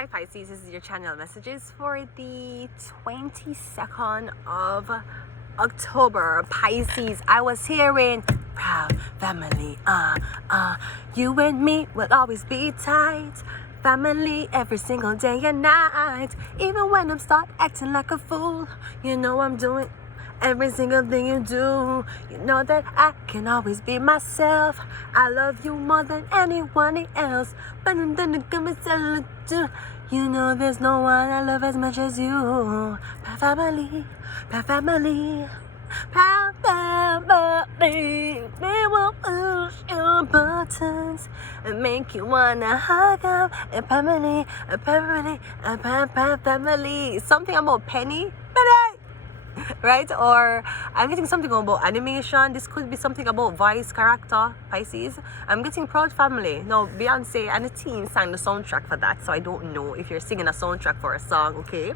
Hi Pisces, this is your channel messages for the 22nd of October. Pisces, I was hearing proud family, you and me will always be tight. Family every single day and night. Even when I'm start acting like a fool, you know I'm doing every single thing you do. You know that I can always be myself. I love you more than anyone else. But you know there's no one I love as much as you. My family, my family, my family. We will push your buttons and make you wanna hug up. A family, a family, a family. Something about penny, right? Or I'm getting something about animation. This could be something about voice character, Pisces. I'm getting Proud Family. No, Beyonce and the team sang the soundtrack for that, so I don't know if you're singing a soundtrack for a song, okay?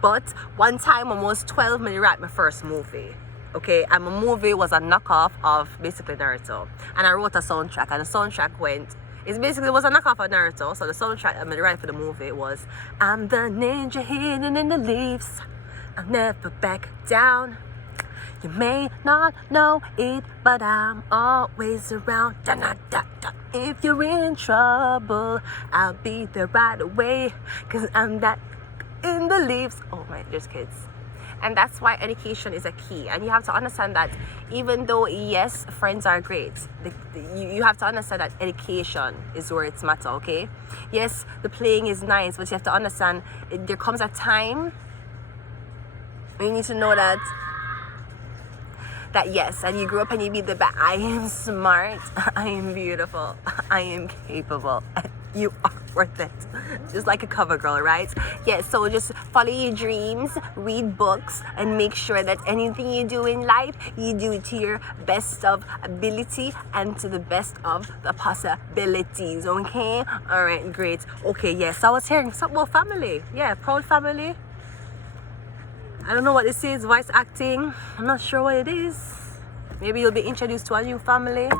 But one time when I was 12, I wrote my first movie, okay? And my movie was a knockoff of basically Naruto, and I wrote a soundtrack, and the soundtrack it was a knockoff of Naruto. So the soundtrack I'm gonna write for the movie was I'm the ninja hidden in the leaves, I'll never back down. You may not know it, but I'm always around. Da, da, da, da. If you're in trouble, I'll be there right away. Cause I'm that in the leaves. Oh my, there's kids. And that's why education is a key. And you have to understand that even though, yes, friends are great, you have to understand that education is where it's matter, okay? Yes, the playing is nice, but you have to understand there comes a time you need to know that yes, and you grew up and you be the best. I am smart, I am beautiful, I am capable, you are worth it. Just like a cover girl, right? Yeah, so just follow your dreams, read books, and make sure that anything you do in life, you do it to your best of ability and to the best of the possibilities, okay? All right, great. Okay, yes, I was hearing something about family. Yeah, Proud Family. I don't know what this is, voice acting. I'm not sure what it is. Maybe you'll be introduced to a new family.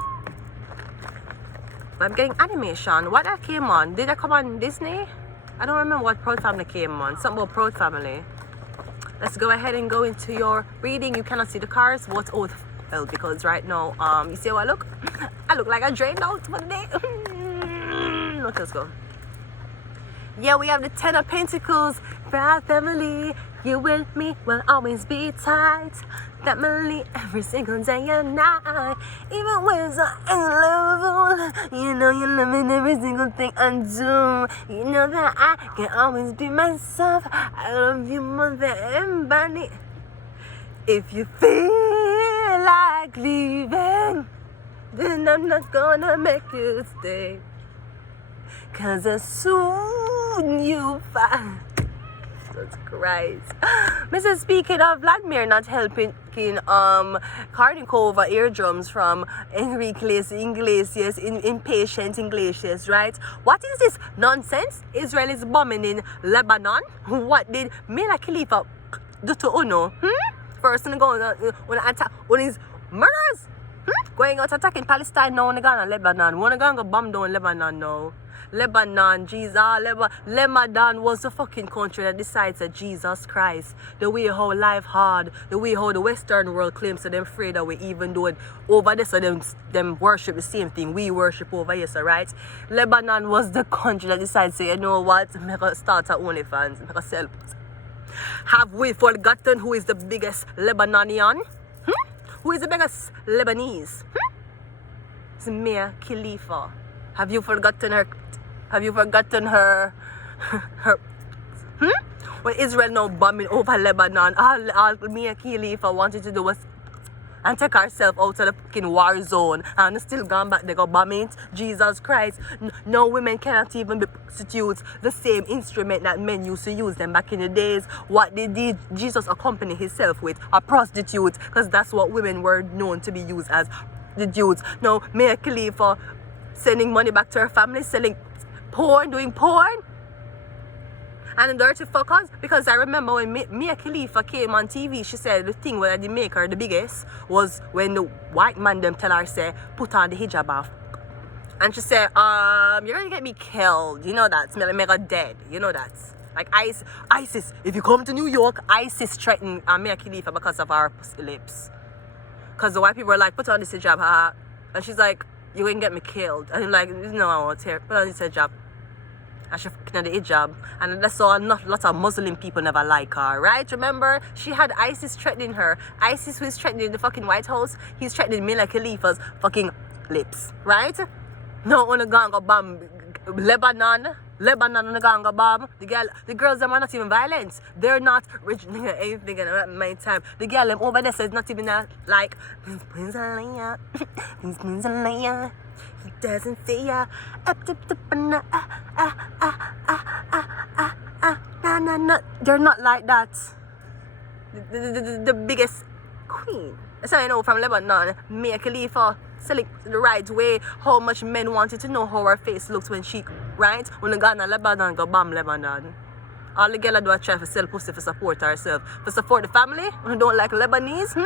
But I'm getting animation. What that came on? Did that come on Disney? I don't remember what Proud Family came on. Something about Proud Family. Let's go ahead and go into your reading. You cannot see the cards. What's well, because right now, you see how I look? I look like I drained out for the day. Okay, let's go. Yeah, we have the Ten of Pentacles. Proud Family, you with me will always be tight. Family every single day and night. Even when I'm in love, you know you love me in every single thing I do. You know that I can always be myself. I love you more than anybody. If you feel like leaving, then I'm not gonna make you stay. Cause as soon you find Jesus Christ. Mrs. Speaking of Vladimir not helping Karnikova eardrums from Enrique Iglesias, impatient Iglesias, right? What is this nonsense? Israel is bombing in Lebanon. What did Mela Khalifa do to Uno? First thing going on attack on his murders. Going out attacking Palestine now, they're gonna Lebanon. Wanna go bomb down Lebanon now. Lebanon, Jesus, Lebanon was the fucking country that decides that Jesus Christ, the way how life hard, the way how the Western world claims to them free that we even do it over there, so them worship the same thing we worship over here, so right? Lebanon was the country that decides, so you know what, I'm gonna start our OnlyFans, I'm gonna sell. Have we forgotten who is the biggest Lebanonian? Who is the biggest Lebanese? It's Mia Khalifa. Have you forgotten her? Have you forgotten her? When Israel now bombing over Lebanon, all Mia Khalifa wanted to do was and take herself out of the fucking war zone and still gone back, they go bomb it. Jesus Christ. No, women cannot even be prostitutes, the same instrument that men used to use them back in the days. What did Jesus accompany himself with? A prostitute, because that's what women were known to be used as, the dudes. No, Mia Khalifa sending money back to her family, selling porn, doing porn. And the dirty fuckers, because I remember when Mia Khalifa came on TV, she said the thing where they make her the biggest was when the white man them tell her, say, put on the hijab off. And she said, you're gonna get me killed. You know that. Smell me got dead. You know that. Like ISIS, if you come to New York, ISIS threatened Mia Khalifa because of our lips. Because the white people are like, put on this hijab, and she's like, you ain't get me killed. And I'm like, no, I won't here. Put on this hijab. And she fucking had the hijab. And that's all, not lots of Muslim people never like her, right? Remember, she had ISIS threatening her. ISIS who is threatening the fucking White House, he's threatening Mia Khalifa's fucking lips, right? No, when the gang go bomb Lebanon on the gang go bomb. The girls them are not even violent. They're not rich nigga anything at my time. The girl them over there says not even like Prince a liar. Prince a liar. He doesn't say ya. They're not like that. The biggest queen. That's how I know from Lebanon, Mia Khalifa select the right way how much men wanted to know how her face looks when she, right? When the Ghana Lebanon go bomb Lebanon. All the girls do a try to sell pussy for support herself. For support the family who don't like Lebanese.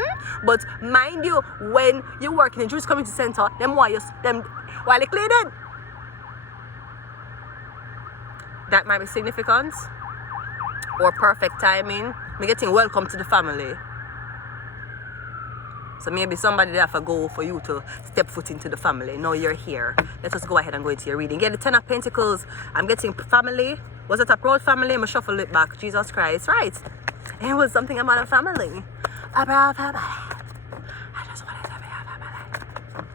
But mind you, when you work in the Jewish Community Center, them warriors, them while they cleaning. That might be significant. Or perfect timing. Me getting welcome to the family. So maybe somebody there for go for you to step foot into the family. Now you're here. Let us go ahead and go into your reading. Get the Ten of Pentacles. I'm getting family. Was it a proud family? I'm going to shuffle it back. Jesus Christ. Right. It was something about a family. A proud family. I just wanted to be a family.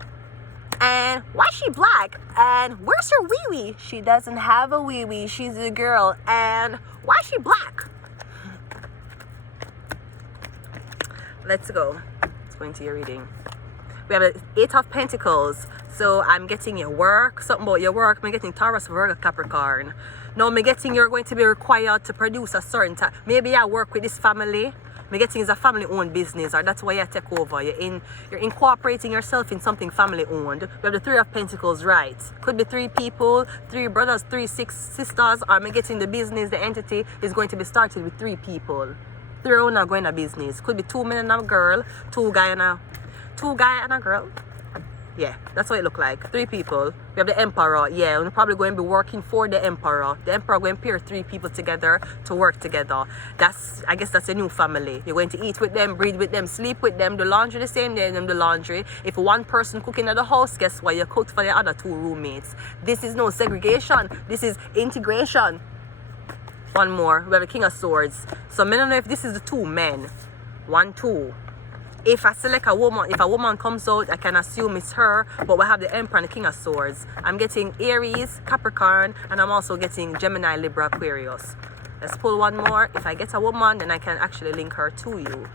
And why is she black? And where's her wee-wee? She doesn't have a wee-wee. She's a girl. And why is she black? Let's go. Into your reading. We have the Eight of Pentacles. So I'm getting your work, something about your work. I'm getting Taurus, Virgo, Capricorn. Now I'm getting you're going to be required to produce a certain time. Maybe I work with this family. I'm getting it's a family owned business, or that's why you take over. You're incorporating yourself in something family owned. We have the Three of Pentacles, right? Could be 3 people, 3 brothers, 3 sisters, or I'm getting the business, the entity is going to be started with 3 people. 3 are going to business. Could be 2 men and a girl, 2 guy and a girl. Yeah, that's what it look like. 3 people. We have the Emperor. Yeah, we're probably going to be working for the Emperor. The Emperor going to pair 3 people together to work together. I guess that's a new family. You're going to eat with them, breathe with them, sleep with them, do laundry the same day, them do laundry. If one person cooking at the house, guess what? You cook for the other 2 roommates. This is no segregation. This is integration. One more. We have a King of Swords. So I don't know if this is the 2 men. 1, 2. If I select a woman, if a woman comes out, I can assume it's her. But we have the Emperor and the King of Swords. I'm getting Aries, Capricorn, and I'm also getting Gemini, Libra, Aquarius. Let's pull one more. If I get a woman, then I can actually link her to you.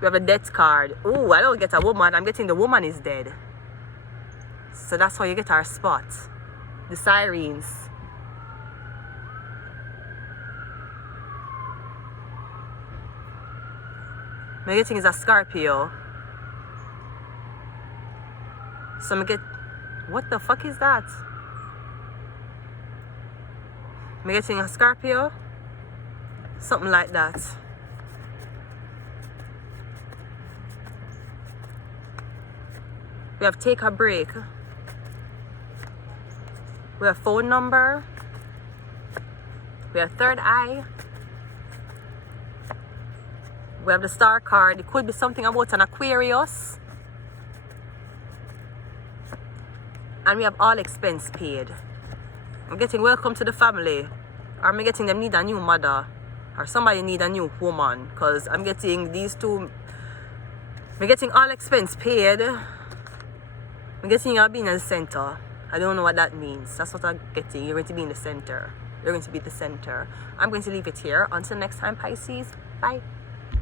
We have a Death card. Oh, I don't get a woman. I'm getting the woman is dead. So that's how you get our spot. The Sirens. My getting is a Scorpio. So I get, what the fuck is that? I'm getting a Scorpio. Something like that. We have take a break. We have phone number. We have third eye. We have the Star card. It could be something about an Aquarius. And we have all expense paid. I'm getting welcome to the family. Or I'm getting them need a new mother. Or somebody need a new woman. Because I'm getting these 2. I'm getting all expense paid. I'm getting you being in the center. I don't know what that means. That's what I'm getting. You're going to be in the center. You're going to be the center. I'm going to leave it here. Until next time, Pisces. Bye.